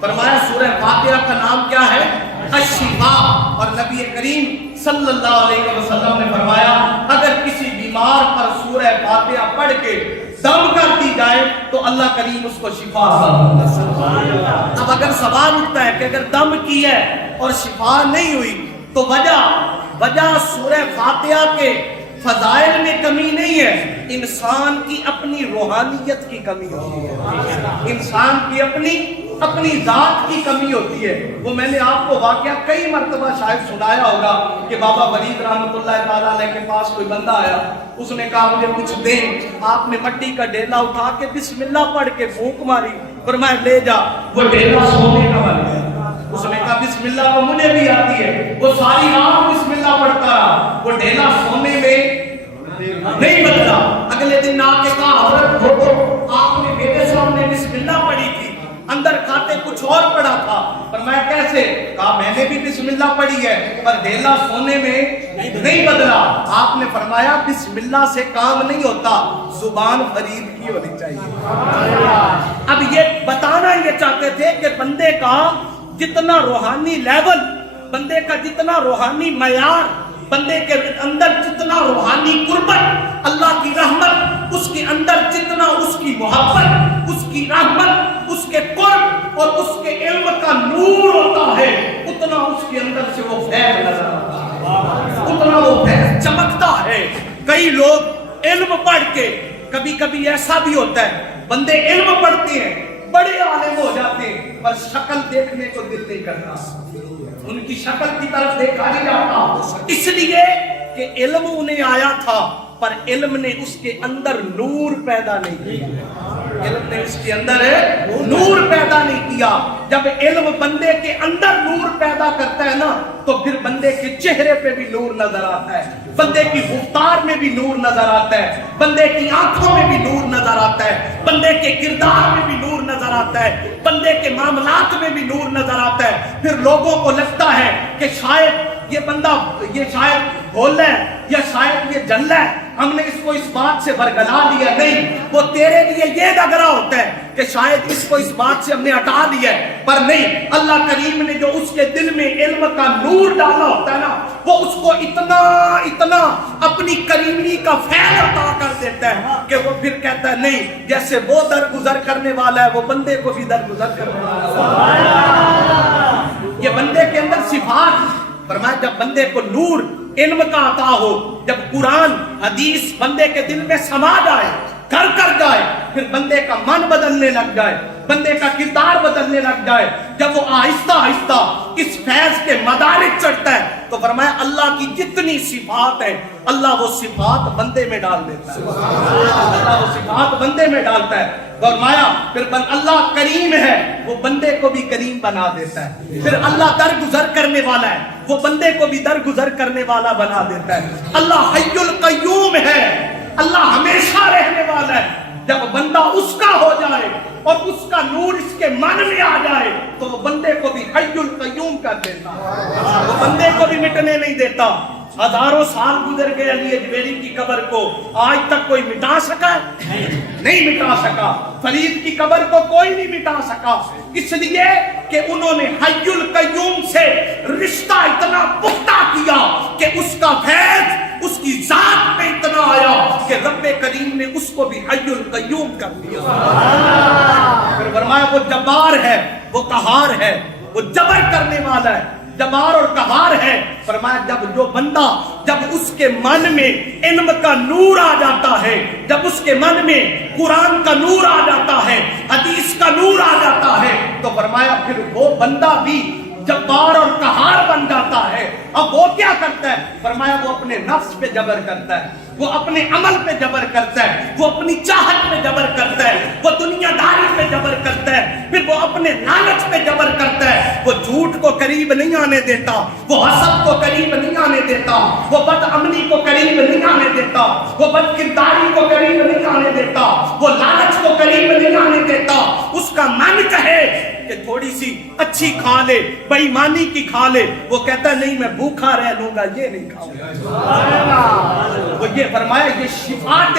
فرمایا سورہ فاتحہ کا نام کیا ہے؟ الشفا. اور نبی کریم صلی اللہ علیہ وسلم نے فرمایا اگر کسی بیمار پر سورہ فاتحہ پڑھ کے دم کر دی جائے تو اللہ کریم اس کو شفا عطا. اب اگر سوال اٹھتا ہے کہ اگر دم کی ہے اور شفا نہیں ہوئی تو وجہ سورہ فاتحہ کے فضائل میں کمی نہیں ہے، انسان کی اپنی روحانیت کی کمی ہوتی ہے، انسان کی اپنی ذات کی کمی ہوتی ہے. وہ میں نے آپ کو واقعہ کئی مرتبہ شاید سنایا ہوگا کہ بابا فرید رحمۃ اللہ تعالیٰ علیہ کے پاس کوئی بندہ آیا، اس نے کہا مجھے کچھ دیں. آپ نے مٹی کا ڈیلا اٹھا کے بسم اللہ پڑھ کے پھونک ماری، فرمایا لے جا. وہ ڈیلا سونے کا بن گیا. اس نے کہا بسم اللہ تو مجھے بھی آتی ہے. وہ ساری رات بسم اللہ پڑھتا رہا، وہ ڈیلا سونے میں نہیں بدلا. اگلے دن آ کے کہا حضرت ہو آپ نے میرے سامنے بسم اللہ پڑھی تھی، اندر کھاتے کچھ اور پڑھا تھا. پر میں کیسے؟ کہا میں نے بھی بسم اللہ پڑھی ہے پر ڈیلا سونے میں نہیں بدلا. آپ نے فرمایا بسم اللہ سے کام نہیں ہوتا، زبان فرید کی ہونی چاہیے. اب یہ بتانا یہ چاہتے تھے کہ بندے کا جتنا روحانی لیول، بندے کا جتنا روحانی معیار، بندے کے اندر جتنا روحانی قربت، اللہ کی رحمت اس کے اندر جتنا، اس کی محبت، اس کی رحمت، اس کے قرب اور اس کے علم کا نور ہوتا ہے، اتنا اس کے اندر سے وہ فیض نظر آتا ہے، اتنا وہ فیض چمکتا ہے. کئی لوگ علم پڑھ کے، کبھی کبھی ایسا بھی ہوتا ہے بندے علم پڑھتے ہیں، بڑے عالم ہو جاتے ہیں پر شکل دیکھنے کو دل نہیں کرتا، ان کی شکل کی طرف دیکھا نہیں جاتا، اس لیے کہ علم انہیں آیا تھا پر علم نے اس کے اندر نور پیدا نہیں کیا. علم نے اس کے اندر نور پیدا نہیں کیا. جب علم بندے کے اندر نور پیدا کرتا ہے نا تو پھر بندے کے چہرے پہ بھی نور نظر آتا ہے، بندے کی گفتار میں بھی نور نظر آتا ہے، بندے کی آنکھوں میں بھی نور نظر آتا ہے، بندے کے کردار میں بھی نور نظر آتا ہے، بندے کے معاملات میں بھی نور نظر آتا ہے. پھر لوگوں کو لگتا ہے کہ شاید یہ بندہ یہ شاید بھول ہے یا شاید یہ جل ہے، ہم نے اس کو اس بات سے برگلا لیا. نہیں، وہ تیرے لیے یہ لگ رہا ہوتا ہے کہ شاید اس کو اس بات سے ہم نے ہٹا لیا ہے، پر نہیں، اللہ کریم نے جو اس کے دل میں علم کا نور ڈالا ہوتا ہے نا وہ اس کو اتنا اپنی کریمی کا فیض عطا کر دیتا ہے کہ وہ پھر کہتا ہے نہیں، جیسے وہ درگزر کرنے والا ہے وہ بندے کو بھی درگزر کرنے والا ہے. یہ بندے کے اندر صفات. فرمایا جب بندے کو نور علم کا عطا ہو، جب قرآن حدیث بندے کے دل میں سما جائے، کر جائے، پھر بندے کا من بدلنے لگ جائے، بندے کا کردار بدلنے لگ جائے، جب وہ آہستہ آہستہ اس فیض کے مدارج چڑھتا ہے تو فرمایا اللہ کی جتنی صفات ہیں اللہ وہ صفات بندے میں ڈال دیتا ہے. اللہ وہ صفات بندے میں ڈالتا ہے. فرمایا پھر اللہ کریم ہے، وہ بندے کو بھی کریم بنا دیتا ہے. پھر اللہ درگزر کرنے والا ہے، وہ بندے کو بھی درگزر کرنے والا بنا دیتا ہے. اللہ حی القیوم ہے، اللہ ہمیشہ رہنے والا ہے. جب بندہ اس کا ہو جائے اور اس کا نور اس کے من میں آ جائے تو وہ بندے کو بھی حی القیوم کر دیتا ہے، وہ بندے کو بھی مٹنے نہیں دیتا. ہزاروں سال گزر گئے علی اجمیری کی قبر کو، آج تک کوئی مٹا سکا؟ نہیں مٹا سکا. فرید کی قبر کو کوئی نہیں مٹا سکا، اس لیے کہ انہوں نے حی القیوم سے رشتہ اتنا پختہ کیا کہ اس کا فیض اس کی ذات میں اتنا آیا کہ رب کریم نے اس کو بھی حی القیوم کر دیا. پھر فرمایا وہ جبار ہے، وہ قہار ہے، وہ جبر کرنے والا ہے، جبار اور قہار ہے. فرمایا جب اس کے من میں علم کا نور آ جاتا ہے، جب اس کے من میں قرآن کا نور آ جاتا ہے، حدیث کا نور آ جاتا ہے تو فرمایا پھر وہ بندہ بھی جبار اور قہار بن جاتا ہے. اب وہ کیا کرتا ہے؟ فرمایا وہ اپنے نفس پہ جبر کرتا ہے، وہ اپنے عمل پہ جبر کرتا ہے، وہ اپنی چاہت پہ جبر کرتا ہے، وہ دنیا داری پہ جبر کرتا ہے، پھر وہ اپنے لالچ پہ جبر کرتا ہے. وہ جھوٹ کو قریب نہیں آنے دیتا، وہ حسد کو قریب نہیں آنے دیتا، وہ بد امنی کو قریب نہیں آنے دیتا، وہ بد کرداری کو قریب نہیں آنے دیتا، وہ لالچ کو قریب نہیں آنے دیتا. اس کا من کہے کہ تھوڑی سی اچھی کھا لے، بے ایمانی کی کھا لے، وہ کہتا ہے نہیں میں بھوکا رہ لوں گا، یہ نہیں کھاؤں گا. وہ یہ فرمایا یہ شفاعت